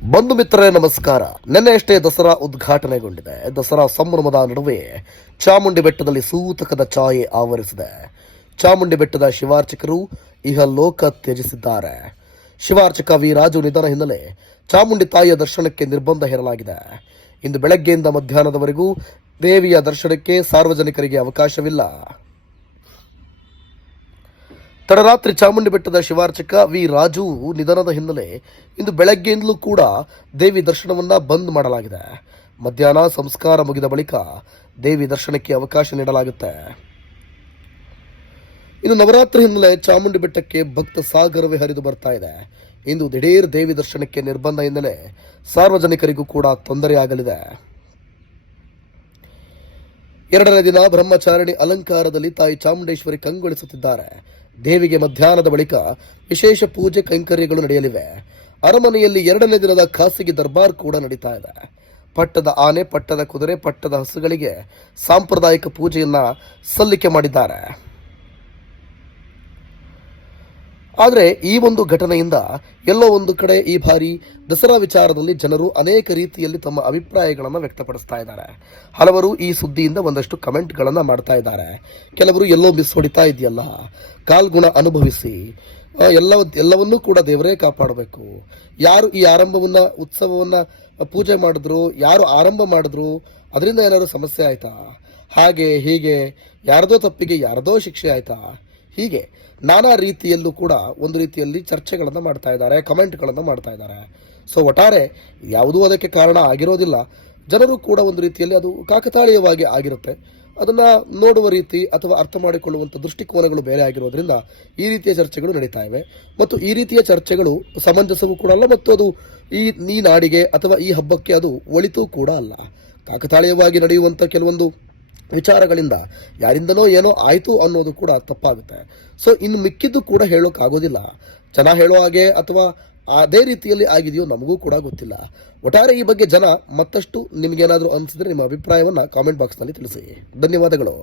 ಬಂಧು ಮಿತ್ರರೇ ನಮಸ್ಕಾರ. ನಿನ್ನೆಯಷ್ಟೇ ದಸರಾ ಉದ್ಘಾಟನೆಗೊಂಡಿದೆ. ದಸರಾ ಸಂಭ್ರಮದ ನಡುವೆ ಚಾಮುಂಡಿ ಬೆಟ್ಟದಲ್ಲಿ ಸೂತಕದ ಛಾಯೆ ಆವರಿಸಿದೆ. ಚಾಮುಂಡಿ ಬೆಟ್ಟದ ಶಿವಾರ್ಚಕರು ಇಹಲೋಕ ತ್ಯಜಿಸಿದ್ದಾರೆ. ಶಿವಾರ್ಚಕ ವಿ ರಾಜು ನಿಧನ ಹಿನ್ನೆಲೆ ಚಾಮುಂಡಿ ತಾಯಿಯ ದರ್ಶನಕ್ಕೆ ನಿರ್ಬಂಧ ಹೇರಲಾಗಿದೆ. ಇಂದು ಬೆಳಗ್ಗೆಯಿಂದ ಮಧ್ಯಾಹ್ನದವರೆಗೂ ದೇವಿಯ ದರ್ಶನಕ್ಕೆ ಸಾರ್ವಜನಿಕರಿಗೆ ಅವಕಾಶವಿಲ್ಲ. ತಡರಾತ್ರಿ ಚಾಮುಂಡಿ ಬೆಟ್ಟದ ಶಿವಾರ್ಚಕ ವಿ ರಾಜು ನಿಧನದ ಹಿನ್ನೆಲೆ ಇಂದು ಬೆಳಗ್ಗೆಯಿಂದಲೂ ಕೂಡ ದೇವಿ ದರ್ಶನವನ್ನ ಬಂದ್ ಮಾಡಲಾಗಿದೆ. ಮಧ್ಯಾಹ್ನ ಸಂಸ್ಕಾರ ಮುಗಿದ ಬಳಿಕ ದೇವಿ ದರ್ಶನಕ್ಕೆ ಅವಕಾಶ ನೀಡಲಾಗುತ್ತೆ. ಇನ್ನು ನವರಾತ್ರಿ ಹಿನ್ನೆಲೆ ಚಾಮುಂಡಿ ಬೆಟ್ಟಕ್ಕೆ ಭಕ್ತ ಸಾಗರವೇ ಹರಿದು ಬರ್ತಾ ಇದೆ. ಇಂದು ದಿಢೀರ್ ದೇವಿ ದರ್ಶನಕ್ಕೆ ನಿರ್ಬಂಧ ಹಿನ್ನೆಲೆ ಸಾರ್ವಜನಿಕರಿಗೂ ಕೂಡ ತೊಂದರೆಯಾಗಲಿದೆ. ಎರಡನೇ ದಿನ ಬ್ರಹ್ಮಚಾರಿಣಿ ಅಲಂಕಾರದಲ್ಲಿ ತಾಯಿ ಚಾಮುಂಡೇಶ್ವರಿ ಕಂಗೊಳಿಸುತ್ತಿದ್ದಾರೆ. ದೇವಿಗೆ ಮಧ್ಯಾಹ್ನದ ಬಳಿಕ ವಿಶೇಷ ಪೂಜೆ ಕೈಂಕರ್ಯಗಳು ನಡೆಯಲಿವೆ. ಅರಮನೆಯಲ್ಲಿ ಎರಡನೇ ದಿನದ ಖಾಸಗಿ ದರ್ಬಾರ್ ಕೂಡ ನಡೀತಾ ಇದೆ. ಪಟ್ಟದ ಆನೆ, ಪಟ್ಟದ ಕುದುರೆ, ಪಟ್ಟದ ಹಸುಗಳಿಗೆ ಸಾಂಪ್ರದಾಯಿಕ ಪೂಜೆಯನ್ನ ಸಲ್ಲಿಕೆ ಮಾಡಿದ್ದಾರೆ. ಆದರೆ ಈ ಒಂದು ಘಟನೆಯಿಂದ ಎಲ್ಲೋ ಒಂದು ಕಡೆ ಈ ಬಾರಿ ದಸರಾ ವಿಚಾರದಲ್ಲಿ ಜನರು ಅನೇಕ ರೀತಿಯಲ್ಲಿ ತಮ್ಮ ಅಭಿಪ್ರಾಯಗಳನ್ನು ವ್ಯಕ್ತಪಡಿಸ್ತಾ ಇದ್ದಾರೆ. ಹಲವರು ಈ ಸುದ್ದಿಯಿಂದ ಒಂದಷ್ಟು ಕಮೆಂಟ್ಗಳನ್ನು ಮಾಡ್ತಾ ಇದ್ದಾರೆ. ಕೆಲವರು ಎಲ್ಲೋ ಮಿಸ್ ಹೊಡಿತಾ ಇದೆಯಲ್ಲ, ಕಾಲ್ಗುಣ ಅನುಭವಿಸಿ ಎಲ್ಲವನ್ನೂ ಕೂಡ ದೇವರೇ ಕಾಪಾಡಬೇಕು. ಯಾರು ಈ ಉತ್ಸವವನ್ನ ಪೂಜೆ ಮಾಡಿದ್ರು, ಯಾರು ಆರಂಭ ಮಾಡಿದ್ರು, ಅದರಿಂದ ಏನಾದ್ರು ಸಮಸ್ಯೆ ಆಯ್ತಾ, ಹಾಗೆ ಹೀಗೆ ಯಾರದೋ ತಪ್ಪಿಗೆ ಯಾರದೋ ಶಿಕ್ಷೆ ಆಯ್ತಾ, ಹೀಗೆ ನಾನಾ ರೀತಿಯಲ್ಲೂ ಕೂಡ ಒಂದು ರೀತಿಯಲ್ಲಿ ಚರ್ಚೆಗಳನ್ನು ಮಾಡ್ತಾ ಇದ್ದಾರೆ, ಕಮೆಂಟ್ಗಳನ್ನು ಮಾಡ್ತಾ ಇದ್ದಾರೆ. ಸೊ ಒಟ್ಟಾರೆ ಯಾವುದೂ ಅದಕ್ಕೆ ಕಾರಣ ಆಗಿರೋದಿಲ್ಲ. ಜನರು ಕೂಡ ಒಂದು ರೀತಿಯಲ್ಲಿ ಅದು ಕಾಕತಾಳೀಯವಾಗಿ ಆಗಿರುತ್ತೆ. ಅದನ್ನ ನೋಡುವ ರೀತಿ ಅಥವಾ ಅರ್ಥ ಮಾಡಿಕೊಳ್ಳುವಂಥ ದೃಷ್ಟಿಕೋನಗಳು ಬೇರೆ ಆಗಿರೋದ್ರಿಂದ ಈ ರೀತಿಯ ಚರ್ಚೆಗಳು ನಡೀತಾ ಇವೆ. ಮತ್ತು ಈ ರೀತಿಯ ಚರ್ಚೆಗಳು ಸಮಂಜಸವೂ ಕೂಡ ಅಲ್ಲ, ಮತ್ತು ಅದು ಈ ನಾಡಿಗೆ ಅಥವಾ ಈ ಹಬ್ಬಕ್ಕೆ ಅದು ಒಳಿತೂ ಕೂಡ ಅಲ್ಲ. ಕಾಕತಾಳೀಯವಾಗಿ ನಡೆಯುವಂಥ ಕೆಲವೊಂದು ವಿಚಾರಗಳಿಂದ ಯಾರಿಂದನೋ ಏನೋ ಆಯಿತು ಅನ್ನೋದು ಕೂಡ ತಪ್ಪಾಗುತ್ತೆ. ಸೊ ಇನ್ನು ಮಿಕ್ಕಿದ್ದು ಕೂಡ ಹೇಳೋಕ್ಕಾಗೋದಿಲ್ಲ. ಜನ ಹೇಳೋ ಹಾಗೆ ಅಥವಾ ಅದೇ ರೀತಿಯಲ್ಲಿ ಆಗಿದೆಯೋ ನಮಗೂ ಕೂಡ ಗೊತ್ತಿಲ್ಲ. ಒಟ್ಟಾರೆ ಈ ಬಗ್ಗೆ ಜನ ಮತ್ತಷ್ಟು ನಿಮಗೇನಾದರೂ ಅನಿಸಿದ್ರೆ ನಿಮ್ಮ ಅಭಿಪ್ರಾಯವನ್ನು ಕಾಮೆಂಟ್ ಬಾಕ್ಸ್ನಲ್ಲಿ ತಿಳಿಸಿ. ಧನ್ಯವಾದಗಳು.